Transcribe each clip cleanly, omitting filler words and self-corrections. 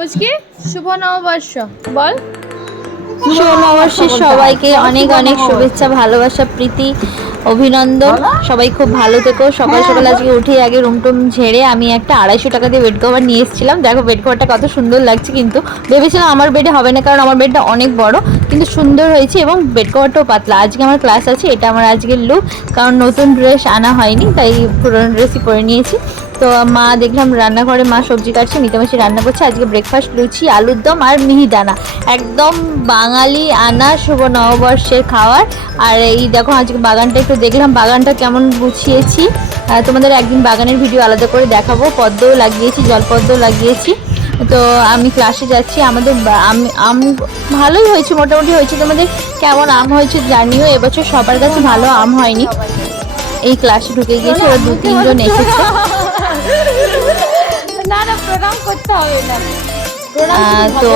পুচকি শুভ নববর্ষ বল। শুভ নববর্ষের সবাইকে অনেক অনেক শুভেচ্ছা, ভালোবাসা, প্রীতি, অভিনন্দন। সবাই খুব ভালো থেকো। সকাল সকাল আজকে উঠে আগে রুম টুম ঝেড়ে আমি একটা 250 টাকা দিয়ে বেড কভার নিয়ে এসেছিলাম। দেখো বেড কভারটা কত সুন্দর লাগছে, কিন্তু ভেবেছিলাম আমার বেডে হবে না, কারণ আমার বেডটা অনেক বড়, কিন্তু সুন্দর হয়েছে এবং বেড কভারটাও পাতলা। আজকে আমার ক্লাস আছে, এটা আমার আজকের লুক, কারণ নতুন ড্রেস আনা হয়নি, তাই পুরনো ড্রেসই পরে নিয়েছি। তো মা দেখলাম রান্নাঘরে মা সবজি কাটছে, মিতামাসি রান্না করছে। আজকে ব্রেকফাস্ট লুচি, আলুর দম আর মিহিদানা, একদম বাঙালি আনা শুভ নববর্ষের খাবার। আর এই দেখো আজকে বাগানটা একটু দেখলাম, বাগানটা কেমন গুছিয়েছি। তোমাদের একদিন বাগানের ভিডিও আলাদা করে দেখাবো। পদ্মও লাগিয়েছি, জলপদ্মও লাগিয়েছি। তো আমি ক্লাসে যাচ্ছি। আমাদের আম ভালোই হয়েছে, মোটামুটি হয়েছে। তোমাদের কেমন আম হয়েছে জানিও। এবছর সবার কাছে ভালো আম হয়নি। এই ক্লাসে ঢুকে গিয়েছে, ওরা 2-3 জন এসেছে। না না, প্রণাম করতে হবে না। তো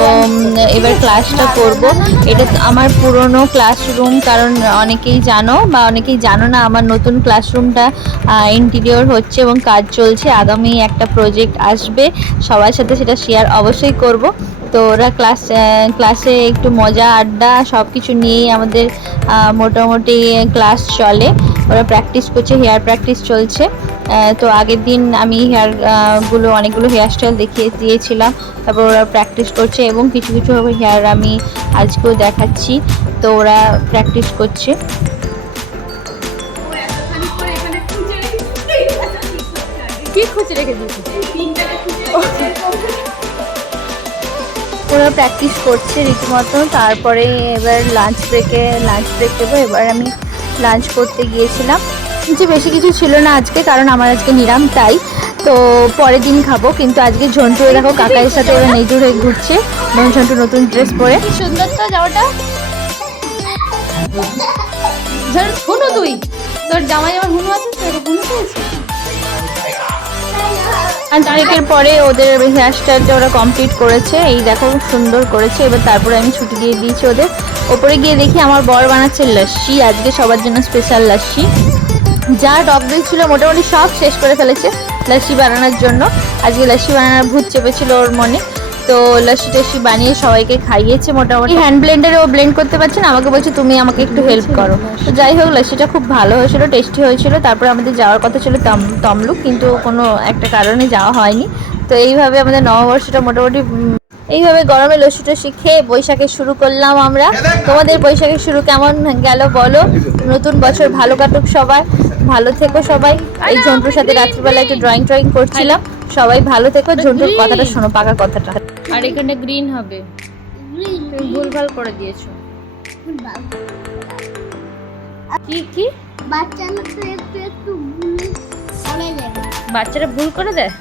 এবার ক্লাসটা করব। এটা আমার পুরনো ক্লাসরুম, কারণ অনেকেই জানো বা অনেকেই জানো না, আমার নতুন ক্লাসরুমটা ইন্টেরিয়র হচ্ছে এবং কাজ চলছে। আগামী একটা প্রজেক্ট আসবে, সবার সাথে সেটা শেয়ার অবশ্যই করব। তো ওরা ক্লাসে একটু মজা আড্ডা সব কিছু নিয়েই আমাদের মোটামুটি ক্লাস চলে। ওরা প্র্যাকটিস করছে, হেয়ার প্র্যাকটিস চলছে। তো আগের দিন আমি অনেকগুলো হেয়ার স্টাইল দেখিয়ে দিয়েছিলাম, তারপর ওরা প্র্যাকটিস করছে এবং কিছু কিছু হেয়ার আমি আজকেও দেখাচ্ছি। তো ওরা প্র্যাকটিস করছে। কি খুঁজে রেখে দিয়েছি? ওরা প্র্যাকটিস করছে রীতিমতো। তারপরে এবার লাঞ্চ ব্রেক দেবো। এবার আমি লাঞ্চ করতে গিয়েছিলাম, যে বেশি কিছু ছিল না আজকে, কারণ আমার আজকে নিরাম, তাই তো পরের দিন খাবো। কিন্তু আজকে ঝন্টু দেখো কাকাইয়ের সাথে এবার নেজুর হয়ে ঘুরছে, এবং ঝন্টু নতুন ড্রেস পরে। কি সুন্দর তো জামাটা। হুনু তুই, তোর জামাই আমার হুনু আছে, তোর হুনু পেয়েছে। 5 তারিখের পরে ওদের হেয়ার স্টাইলটা ওরা কমপ্লিট করেছে। এই দেখো সুন্দর করেছে। এবার তারপরে আমি ছুটি দিয়ে দিয়েছি ওদের। ওপরে গিয়ে দেখি আমার বর বানাচ্ছে লস্যি, আজকে সবার জন্য স্পেশাল লস্যি। যা টক দই ছিল মোটামুটি সব শেষ করে ফেলেছে লস্যি বানানোর জন্য। আজকে লস্যি বানানোর ভূত চেপেছিল ওর মনে। তো লস্যি টস্যি বানিয়ে সবাইকে খাইয়েছে। মোটামুটি হ্যান্ড ব্লেন্ডারে ও ব্লেন্ড করতে পারছে না, আমাকে বলছে তুমি আমাকে একটু হেল্প করো। তো যাই হোক, লস্যিটা খুব ভালো হয়েছিল, টেস্টি হয়েছিল। তারপরে আমাদের যাওয়ার কথা ছিল তমলুক, কিন্তু কোনো একটা কারণে যাওয়া হয়নি। তো এইভাবে আমাদের নববর্ষটা মোটামুটি এইভাবে গরমে লস্যি টস্যি খেয়ে বৈশাখে শুরু করলাম আমরা। তোমাদের বৈশাখের শুরু কেমন গেল বলো। নতুন বছর ভালো কাটুক সবাই, ভালো থেকো সবাই। এই ঝন্টুর সাথে রাত্রিবেলা একটু ড্রয়িং করছিলাম। সবাই ভালো থেকো। ঝন্টুর কথাটা শোনো, পাকা কথাটা। আর এখানে গ্রিন হবে, তুমি ভুলভাল করে দিয়েছো। কি কি বাচ্চারা ভুল করে দেয়?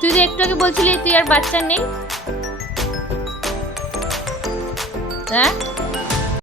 তুই তো একটু আগে বলছিলি তুই আর বাচ্চা নেই, হ্যাঁ?